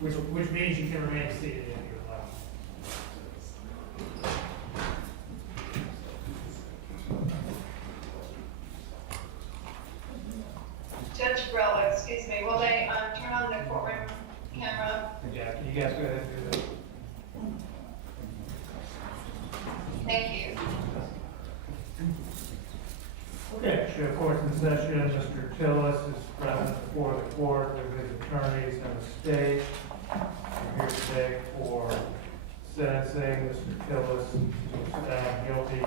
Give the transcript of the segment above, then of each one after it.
which means you can remain seated if you're allowed. Judge Brella, excuse me, will they turn on the courtroom camera? Yeah, can you guys go ahead and do that? Thank you. Okay, show court's in session. Mr. Tillis is present before the court with his attorneys and the state. We're here today for sentencing. Mr. Tillis was found guilty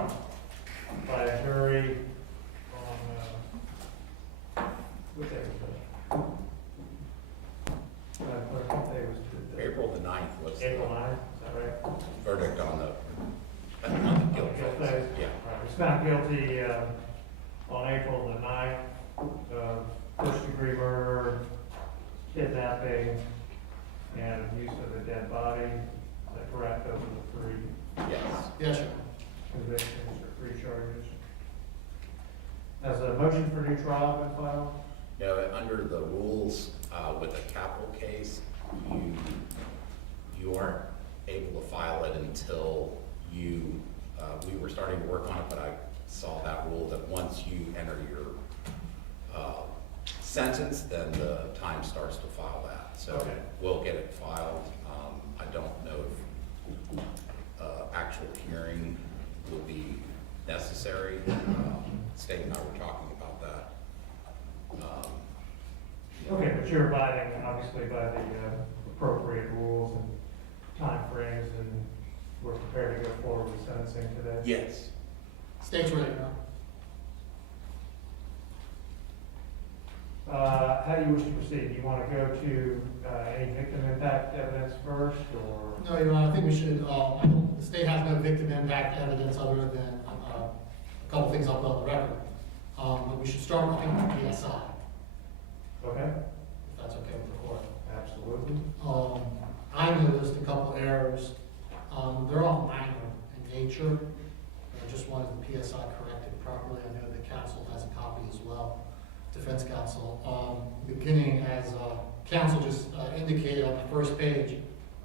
by a jury on, what day was that? What day was it? April the 9th was April the 9th, is that right? verdict on the guilt Guilt phase. phase? Yeah. All right, he was found guilty on April the 9th of first-degree murder, kidnapping, and abuse of a dead body. Is that correct? Those are the three Yes. Yes, sir. convictions or three charges. Has a motion for new trial been filed? Yeah, but under the rules, with a capital case, you aren't able to file it until we were starting to work on it, but I saw that rule that once you enter your sentence, then the time starts to file that. So Okay. we'll get it filed. I don't know if actual hearing will be necessary. State and I were talking about that. Okay, but you're abiding obviously by the appropriate rules and timeframes, and we're prepared to go forward with sentencing today? Yes. State's ready now. How do you wish to proceed? Do you want to go to any victim impact evidence first, or? No, Your Honor, I think we should, the state has no victim impact evidence other than a couple things I'll put on the record. But we should start with the PSI, Okay, if that's okay with the court. absolutely. I noticed a couple errors. They're all minor in nature. I just wanted the PSI corrected properly. I know the council has a copy as well, defense counsel. Beginning as counsel just indicated on the first page,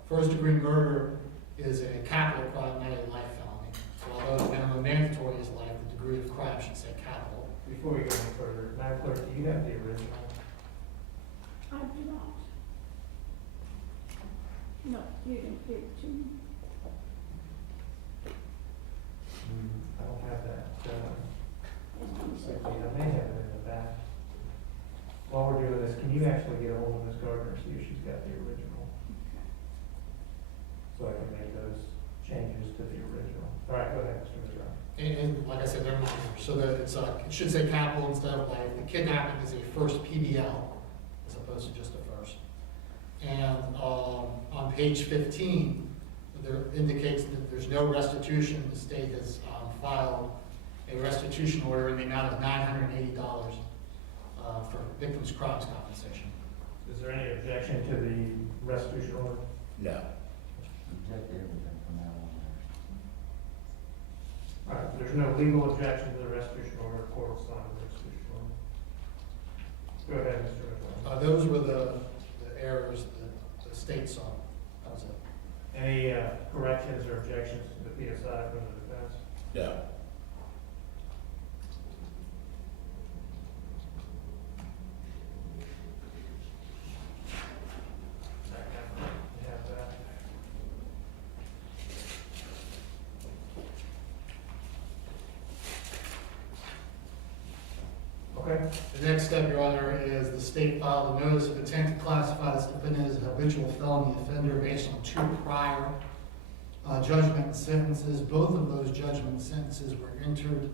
first-degree murder is a capital crime, not a life felony. So although the minimum mandatory is life, the degree of crime should say capital. Before we go any further, Madam Clerk, do you have the original? I do not. No, you can give it to me. I don't have that. I may have it in the back. While we're doing this, can you actually get a hold of Ms. Gardner and see if she's got the original? So I can make those changes to the original. All right, go ahead, Mr. Mizrahi. And like I said, they're minor, so that it's, it should say capital instead of life. The kidnapping is a first PBL as opposed to just a first. And on page 15, there indicates that there's no restitution. The state has filed a restitution order in the amount of $980 for victims' crimes compensation. Is there any objection to the restitution order? No. Object to everything from now on. All right, there's no legal objection to the restitution order. Court will sign the restitution order. Go ahead, Mr. Mizrahi. Those were the errors that the state saw. That was it. Any corrections or objections to the PSI from the defense? No. You have that. Okay, The next step, Your Honor, is the state filed a notice of intent to classify this defendant as a habitual felony offender based on 2 prior judgment and sentences. Both of those judgment and sentences were entered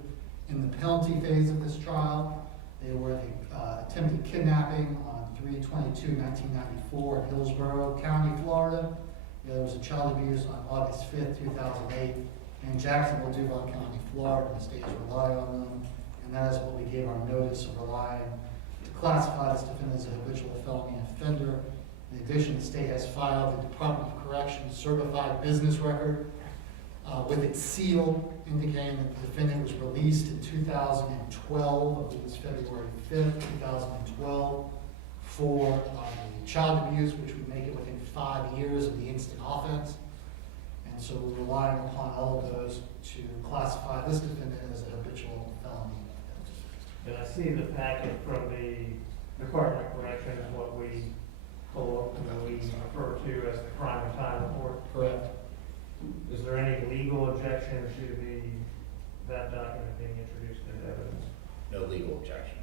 in the penalty phase of this trial. They were the attempted kidnapping on 3/22/1994 in Hillsborough County, Florida. There was a child abuse on August 5th, 2008 in Jacksonville, Duval County, Florida. The state has relied on them. And that is what we gave our notice of relying to classify this defendant as a habitual felony offender. In addition, the state has filed the Department of Corrections certified business record with its seal indicating that the defendant was released in 2012, it was February 5th, 2012, for child abuse, which would make it within 5 years of the instant offense. And so we're relying upon all of those to classify this defendant as a habitual felony. And I see the packet from the Department of Corrections, what we colloquially refer to as the crime and time report. Correct. Is there any legal objection to that document being introduced into evidence? No legal objection.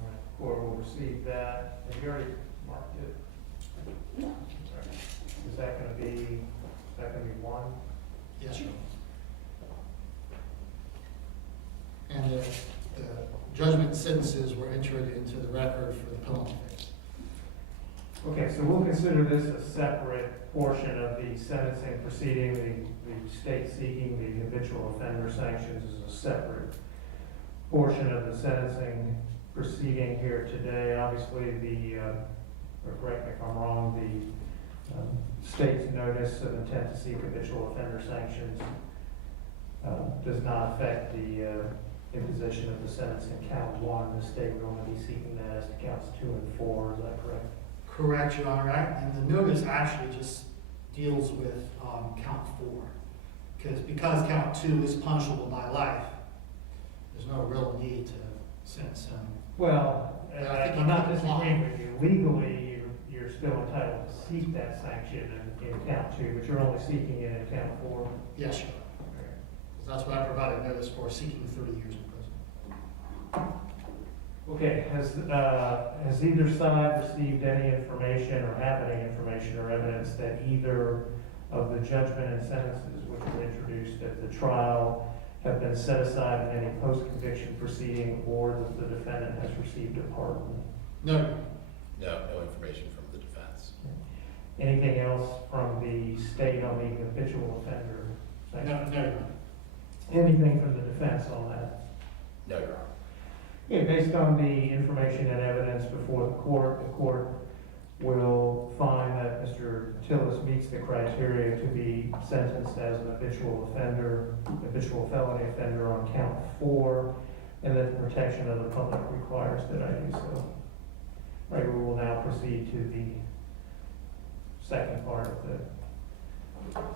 All right, court will receive that. Have you already marked it? No. All right. Is that gonna be one? Yes, sir. And the judgment and sentences were entered into the record for the penalty phase. Okay, so we'll consider this a separate portion of the sentencing proceeding. The state seeking the habitual offender sanctions is a separate portion of the sentencing proceeding here today. Obviously, or correct me if I'm wrong, the state's notice of intent to seek habitual offender sanctions does not affect the imposition of the sentence in count 1. The state will only be seeking that as to counts 2 and 4. Is that correct? Correct, Your Honor. And the notice actually just deals with count 4. Because count 2 is punishable by life, there's no real need to sentence him. Well, I think I'm not you can disagreeing with you. Legally, you're still entitled to seek that sanction in count 2, but you're only seeking it in count 4. Yes, Your Honor. That's what I provided notice for, seeking 30 years in prison. Okay, has either side received any information or have any information or evidence that either of the judgment and sentences which were introduced at the trial have been set aside in any post-conviction proceeding, or that the defendant has received a pardon? No. No information from the defense. Anything else from the state on the habitual offender No, section? no, Your Honor. Anything from the defense on that? No, Your Honor. Okay, based on the information and evidence before the court will find that Mr. Tillis meets the criteria to be sentenced as an habitual felony offender on count 4, and that the protection of the public requires that I do so. All right, we will now proceed to the second part of the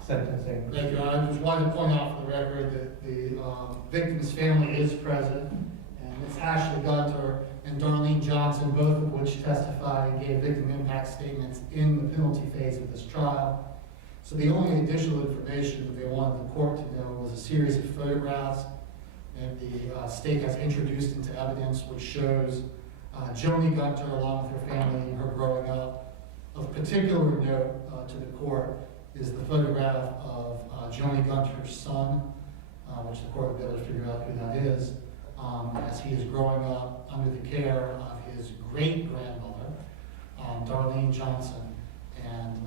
sentencing. Thank you, Your Honor. I just wanted to point out for the record that the victim's family is present, and it's Ashley Gunter and Darlene Johnson, both of which testified and gave victim impact statements in the penalty phase of this trial. So the only additional information that they wanted the court to know was a series of photographs that the state has introduced into evidence, which shows Joni Gunter along with her family and her growing up. Of particular note to the court is the photograph of Joni Gunter's son, which the court will be able to figure out who that is, as he is growing up under the care of his great-grandmother, Darlene Johnson. And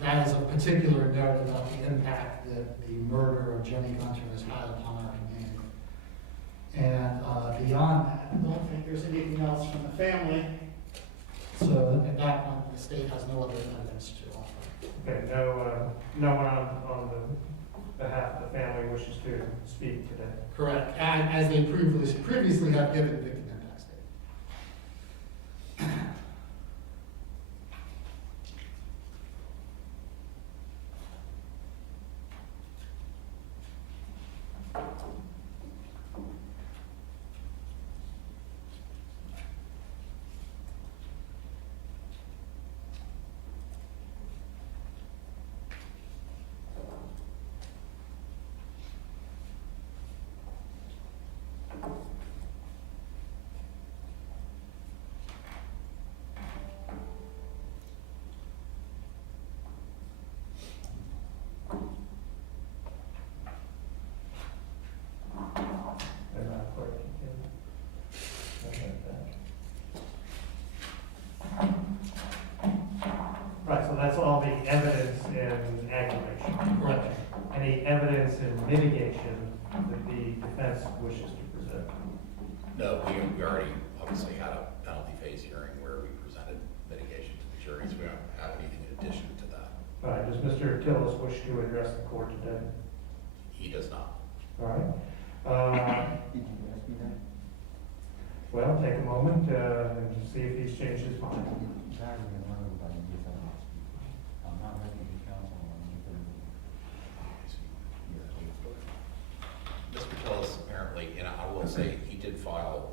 that is of particular note about the impact that the murder of Joni Gunter has had upon our community. And beyond that, I don't think there's anything else from the family. So at that point, the state has no other evidence to offer. Okay, no one on the behalf of the family wishes to speak today. Correct, and as they previously have given victim impact statement. Right, so that's all the evidence in aggravation. Correct. Any evidence in mitigation that the defense wishes to present? No, we already obviously had a penalty phase hearing where we presented mitigation to the jury, so we don't have anything in addition to that. All right, does Mr. Tillis wish to address the court today? He does not. All right. Did you ask me that? Well, take a moment and see if he's changed his mind. Not even one of them, yes, I talking to council on Mr. Tillis apparently, and I will say, he did file,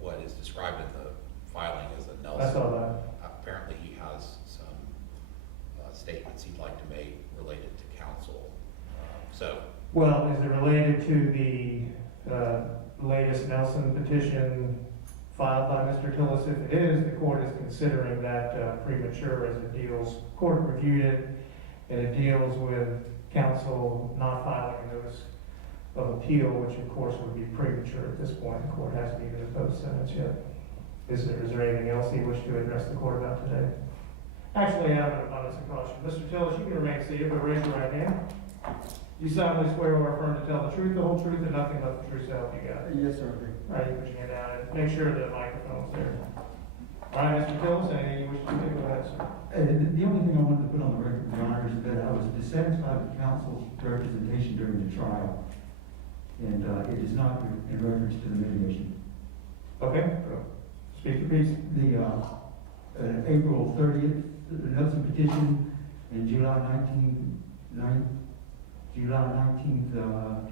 what is described in the filing as a Nelson. I saw that. Apparently, he has some statements he'd like to make related to council. So, Well, is it related to the latest Nelson petition filed by Mr. Tillis? If it is, the court is considering that premature as it deals, court reviewed it, and it deals with council not filing a notice of appeal, which of course would be premature at this point. The court hasn't even imposed sentence yet. Is there anything else you wish to address the court about today? Actually, I have an abundance of caution. Mr. Tillis, you can remain seated, but raise your right hand. You solemnly swear or affirm to tell the truth, the whole truth, and nothing but the truth, so help you God. Yes, sir. All right, you put your hand down and make sure the microphone's there. All right, Mr. Tillis, anything you wish to say? Go ahead, sir. The only thing I wanted to put on the record, Your Honor, is that I was dissatisfied with counsel's representation during the trial. And it is not in reference to the mitigation. Okay, speak your piece. The April 30th, the Nelson petition, and July 19th,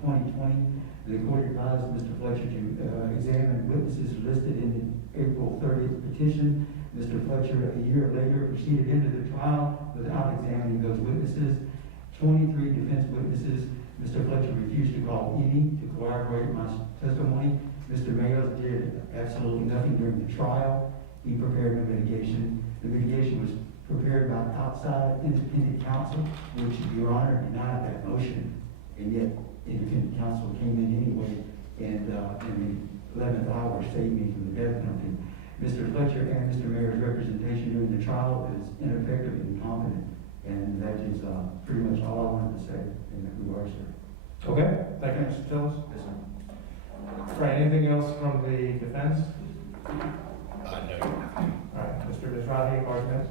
2020, the court advised Mr. Fletcher to examine witnesses listed in the April 30th petition. Mr. Fletcher, a year later, proceeded into the trial without examining those witnesses. 23 defense witnesses. Mr. Fletcher refused to call any to corroborate my testimony. Mr. Mayos did absolutely nothing during the trial. He prepared no mitigation. The mitigation was prepared by outside independent counsel, which, Your Honor, denied that motion. And yet, independent counsel came in anyway, and in the 11th hour saved me from the death penalty. Mr. Fletcher and Mr. Mayer's representation during the trial is ineffective and incompetent. And that is pretty much all I wanted to say in that regard, sir. Okay, thank you, Mr. Tillis. Yes, sir. All right, anything else from the defense? no, All right, Mr. Mizrahi, argument?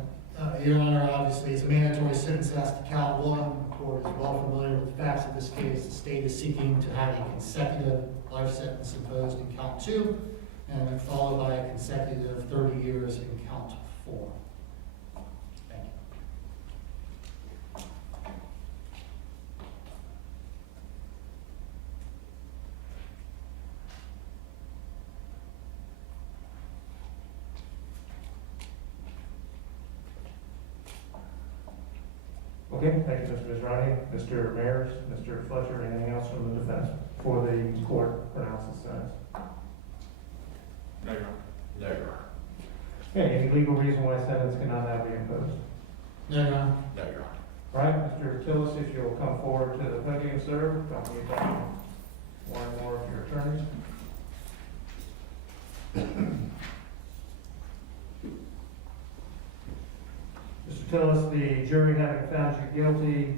Your Honor, obviously, it's a mandatory sentence as to count one. The court is well familiar with the facts of this case. The state is seeking to have a consecutive life sentence imposed in count 2, and followed by a consecutive 30 years in count 4. Thank you. Okay, thank you, Mr. Mizrahi. Mr. Mayers, Mr. Fletcher, anything else from the defense before the court pronounces sentence? No, Your Honor. No, Your Honor. Okay, any legal reason why sentence cannot now be imposed? No, Your Honor. No, Your Honor. All right, Mr. Tillis, if you'll come forward to the podium, sir, accompanied by one or more of your attorneys. Mr. Tillis, the jury having found you guilty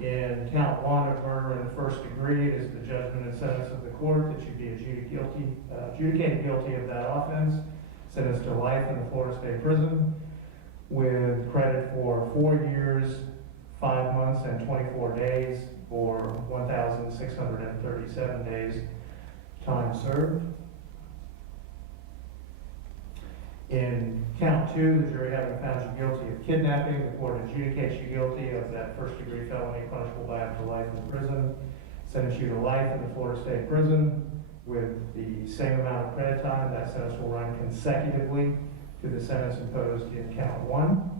in count 1 of murder in the first degree, it is the judgment and sentence of the court that you be adjudicated guilty of that offense, sentenced to life in the Florida State Prison with credit for 4 years, 5 months, and 24 days, or 1,637 days time served. In count 2, the jury having found you guilty of kidnapping, the court adjudicates you guilty of that first-degree felony punishable by up to life in prison, sentence you to life in the Florida State Prison with the same amount of credit time. That sentence will run consecutively to the sentence imposed in count 1.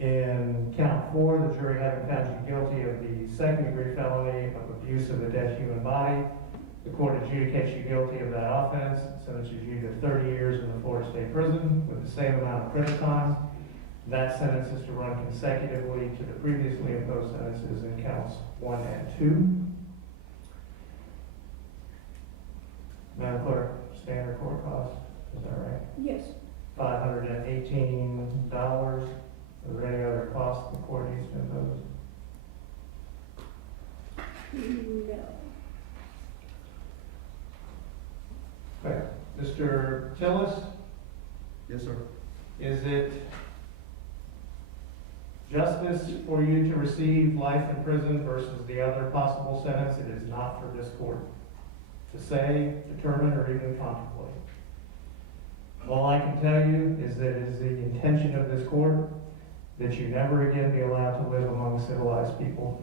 In count 4, the jury having found you guilty of the second-degree felony of abuse of a dead human body, the court adjudicates you guilty of that offense, sentences you to 30 years in the Florida State Prison with the same amount of credit time. That sentence is to run consecutively to the previously imposed sentences in counts 1 and 2. Madam Clerk, standard court cost, is that right? Yes, $518. Are there any other costs the court needs to impose? no. Okay. Mr. Tillis, Yes, sir. is it justice for you to receive life in prison versus the other possible sentence? It is not for this court to say, determine, or even contemplate. All I can tell you is that it is the intention of this court that you never again be allowed to live among civilized people.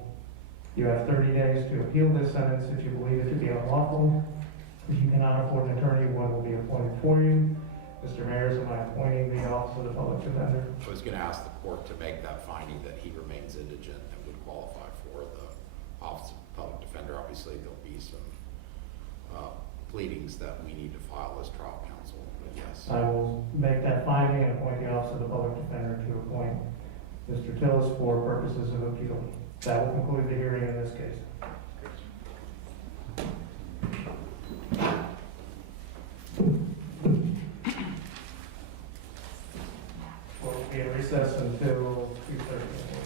You have 30 days to appeal this sentence if you believe it to be unlawful. If you cannot afford an attorney, one will be appointed for you. Mr. Mayor, am I appointing the office of the public defender? I was going to ask the court to make that finding that he remains indigent and would qualify for the office of public defender. Obviously, there'll be some pleadings that we need to file as trial counsel, but yes. I will make that finding and appoint the office of the public defender to appoint Mr. Tillis for purposes of appeal. That will conclude the hearing in this case. We'll be in recess until 2:30.